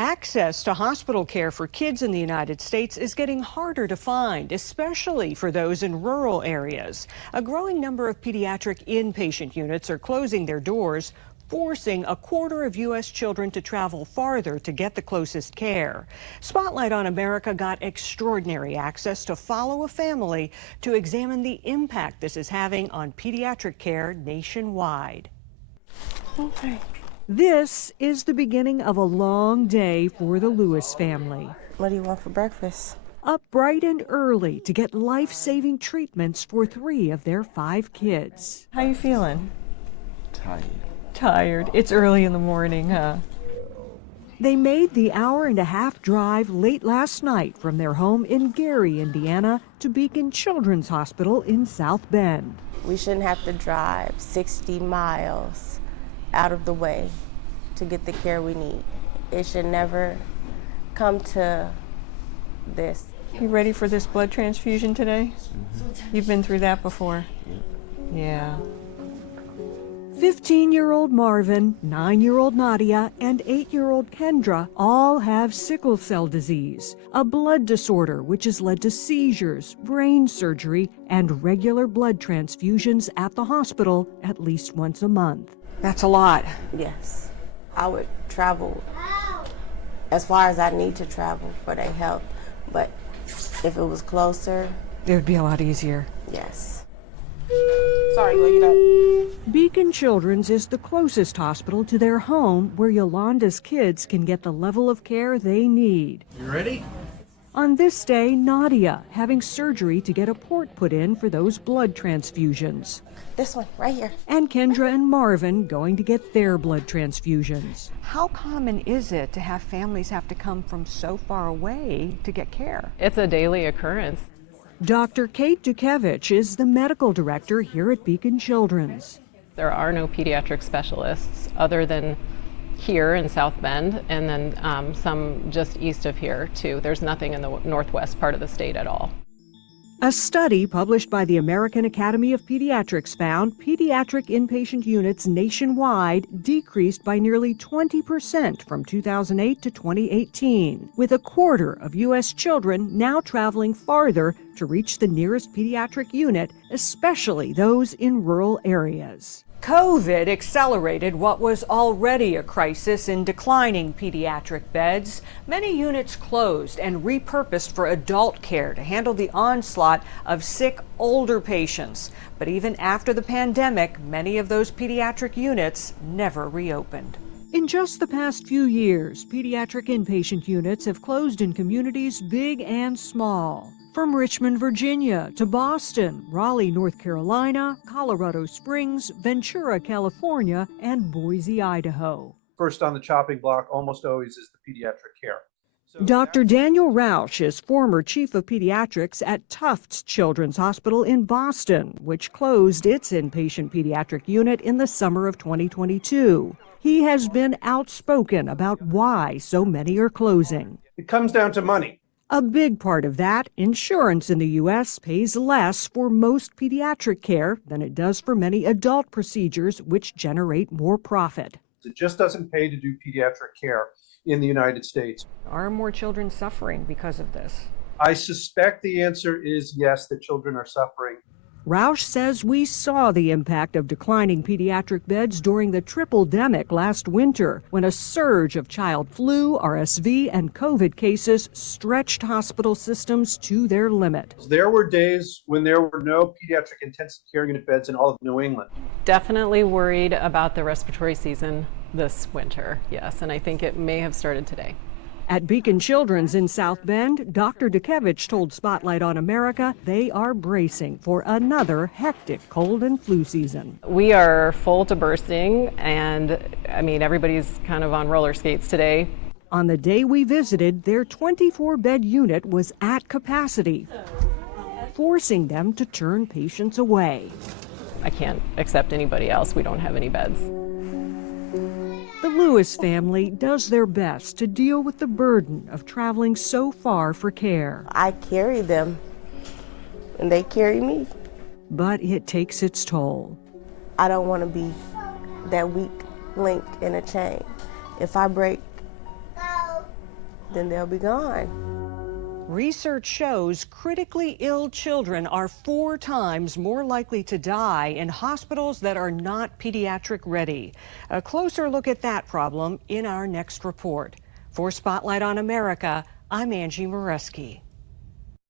Access to hospital care for kids in the United States is getting harder to find, especially for those in rural areas. A growing number of pediatric inpatient units are closing their doors, forcing a quarter of U.S. children to travel farther to get the closest care. Spotlight on America got extraordinary access to follow a family to examine the impact this is having on pediatric care nationwide. Okay. This is the beginning of a long day for the Lewis family. What do you want for breakfast? Up bright and early to get life-saving treatments for 3 of their 5 kids. How you feeling? Tired. It's early in the morning, huh? They made the hour-and-a-half drive late last night from their home in Gary, Indiana, to Beacon Children's Hospital in South Bend. We shouldn't have to drive 60 miles out of the way to get the care we need. It should never come to this. You ready for this blood transfusion today? You've been through that before? Yeah. 15-year-old Marvin, 9-year-old Nadia, and 8-year-old Kendra all have sickle cell disease, a blood disorder which has led to seizures, brain surgery, and regular blood transfusions at the hospital at least once a month. That's a lot. Yes. I would travel as far as I need to travel for their health, but if it was closer, It would be a lot easier. yes. Sorry, you know. Beacon Children's is the closest hospital to their home where Yolanda's kids can get the level of care they need. You ready? On this day, Nadia having surgery to get a port put in for those blood transfusions. This one, right here. And Kendra and Marvin going to get their blood transfusions. How common is it to have families have to come from so far away to get care? It's a daily occurrence. Dr. Kate Dukevich is the medical director here at Beacon Children's. There are no pediatric specialists other than here in South Bend, and then some just east of here too. There's nothing in the northwest part of the state at all. A study published by the American Academy of Pediatrics found pediatric inpatient units nationwide decreased by nearly 20% from 2008 to 2018, with a quarter of U.S. children now traveling farther to reach the nearest pediatric unit, especially those in rural areas. COVID accelerated what was already a crisis in declining pediatric beds. Many units closed and repurposed for adult care to handle the onslaught of sick, older patients. But even after the pandemic, many of those pediatric units never reopened. In just the past few years, pediatric inpatient units have closed in communities big and small. From Richmond, Virginia, to Boston, Raleigh, North Carolina, Colorado Springs, Ventura, California, and Boise, Idaho. First on the chopping block almost always is the pediatric care. Dr. Daniel Rausch is former chief of pediatrics at Tufts Children's Hospital in Boston, which closed its inpatient pediatric unit in the summer of 2022. He has been outspoken about why so many are closing. It comes down to money. A big part of that, insurance in the U.S. pays less for most pediatric care than it does for many adult procedures, which generate more profit. It just doesn't pay to do pediatric care in the United States. Are more children suffering because of this? I suspect the answer is yes, that children are suffering. Rausch says we saw the impact of declining pediatric beds during the tripledemic last winter, when a surge of child flu, RSV, and COVID cases stretched hospital systems to their limit. There were days when there were no pediatric intensive care unit beds in all of New England. Definitely worried about the respiratory season this winter, yes, and I think it may have started today. At Beacon Children's in South Bend, Dr. Dukevich told Spotlight on America they are bracing for another hectic cold and flu season. We are full to bursting, and I mean, everybody's kind of on roller skates today. On the day we visited, their 24-bed unit was at capacity, forcing them to turn patients away. I can't accept anybody else. We don't have any beds. The Lewis family does their best to deal with the burden of traveling so far for care. I carry them, and they carry me. But it takes its toll. I don't want to be that weak link in a chain. If I break, then they'll be gone. Research shows critically ill children are 4 times more likely to die in hospitals that are not pediatric ready. A closer look at that problem in our next report. For Spotlight on America, I'm Angie Moreschi.